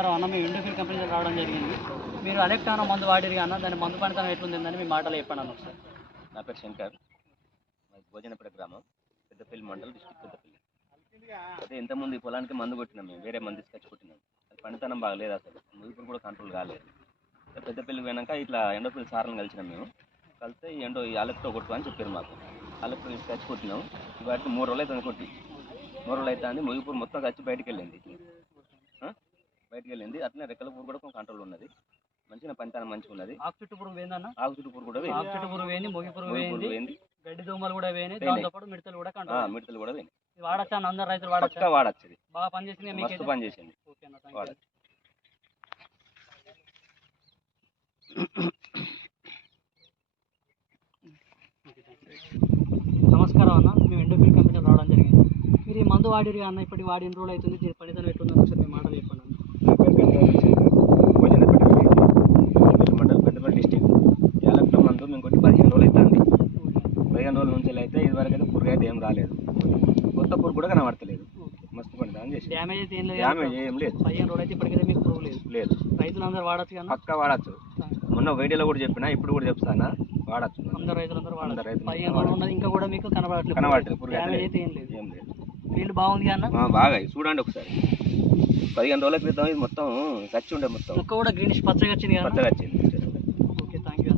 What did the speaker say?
Sir అన్న మీ ఇండోకర్ company రావడం జరిగింది. మీరు అలెక్టానో మందు వాడిరు అన్న దాని మందు పనితనం ఎట్లుందని మీ మాటలు చెప్పండి అన్న ఒకసారి. నా పేరు శంకర్. మాది భోజనపేట గ్రామం పెద్దపల్లి మండలం డిస్ట్రిక్ట్ పెద్దపల్లి. అదే ఇంతకుముందు ఈ పొలానికి మందు కొట్టినాం మేము వేరే మందు తీసుకొచ్చి కొట్టినాం. అది పనితనం బాగలేదు అసలు? ముదుపులు కూడా కంట్రోల్ కాలేదు. పెద్దపల్లికి పోయినాక ఇట్లా ఎండోఫిల్ సార్లను కలిసినాం మేము. కలిస్తే ఈ ఎండో ఈ అలెక్టో కొట్టు అని చెప్పారు మాకు. అలెక్టో తీసుకొచ్చి కొట్టినాం. వాటికి మూడు రోజులు అవుతుంది కొట్టి. మూడు రోజులు అవుతుంది ముగిపూరు మొత్తం వచ్చి బయటకు వెళ్ళింది. బయటికి వెళ్ళింది అట్లనే రెక్కల పూరు కూడా కొంచెం కంట్రోల్ ఉన్నది. మంచిగా పంచానం మంచిగా ఉన్నది. ఆకు చుట్టు పురుగు వేయిందన్న ఆకు చుట్టూ పూరు కూడా ఆకు వేయింది చుట్టు పురుగు వేయింది మొగి పురుగు ముగి వేయింది పూరు వేయింది గడ్డి దోమలు కూడా వేయినాయి. దాంతో పాటు మిడతలు కూడా కంట్రోల్ మిడతలు కూడా వాడచ్చా అన్న? అందరు రైతులు వాడచ్చా? వాడచ్చు బాగా పనిచేసింది మీకు మస్తు పని చేసింది. ఓకే అన్న వాడచ్చు. నమస్కారం అన్న. మేము ఎండోఫిల్ కంపెనీ రావడం జరిగింది మీరు ఈ మందు వాడిరు అన్న ఇప్పటికి వాడి ఎన్ని రోజులు అవుతుంది దీని పనితనం ఎట్లుందని ఒకసారి మీ మాటలు చెప్పండి డిస్టిక్. మందు మేము కొట్టి పదిహేను రోజులు అవుతుంది. పదిహేను రోజుల నుంచి అయితే ఇదివరకు అయితే పురుగు అయితే ఏం రాలేదు. కొత్త పురుగు కూడా కనబడతలేదు. మస్తు చేసి డ్యామేజ్ అయితే ఏం లేదు డ్యామేజ్ ఏం లేదు. పదిహేను రోజులు అయితే ఇప్పటికైతే మీకు పురుగు లేదు. లేదు. రైతులు అందరూ వాడచ్చు కన్నా పక్కా వాడచ్చు. మొన్న వీడియోలో కూడా చెప్పినా ఇప్పుడు కూడా చెప్తానా వాడచ్చు. అందరు రైతులందరూ అందరు వాడచ్చు రైతులు పదిహేను రోజులు ఉన్నది ఇంకా కూడా మీకు కనబడట్లేదు. కనబడట్లేదు. పురుగు. అయితే ఏం లేదు. ఏం లేదు. ఫీల్డ్ బాగుంది అన్న? బాగా. చూడండి ఒకసారి. పదిహేను రోజుల క్రితం ఇది మొత్తం చచ్చి ఉండే మొత్తం. ముక్క కూడా గ్రీనిష్ పచ్చగా వచ్చింది పచ్చగా వచ్చింది. Okay thank you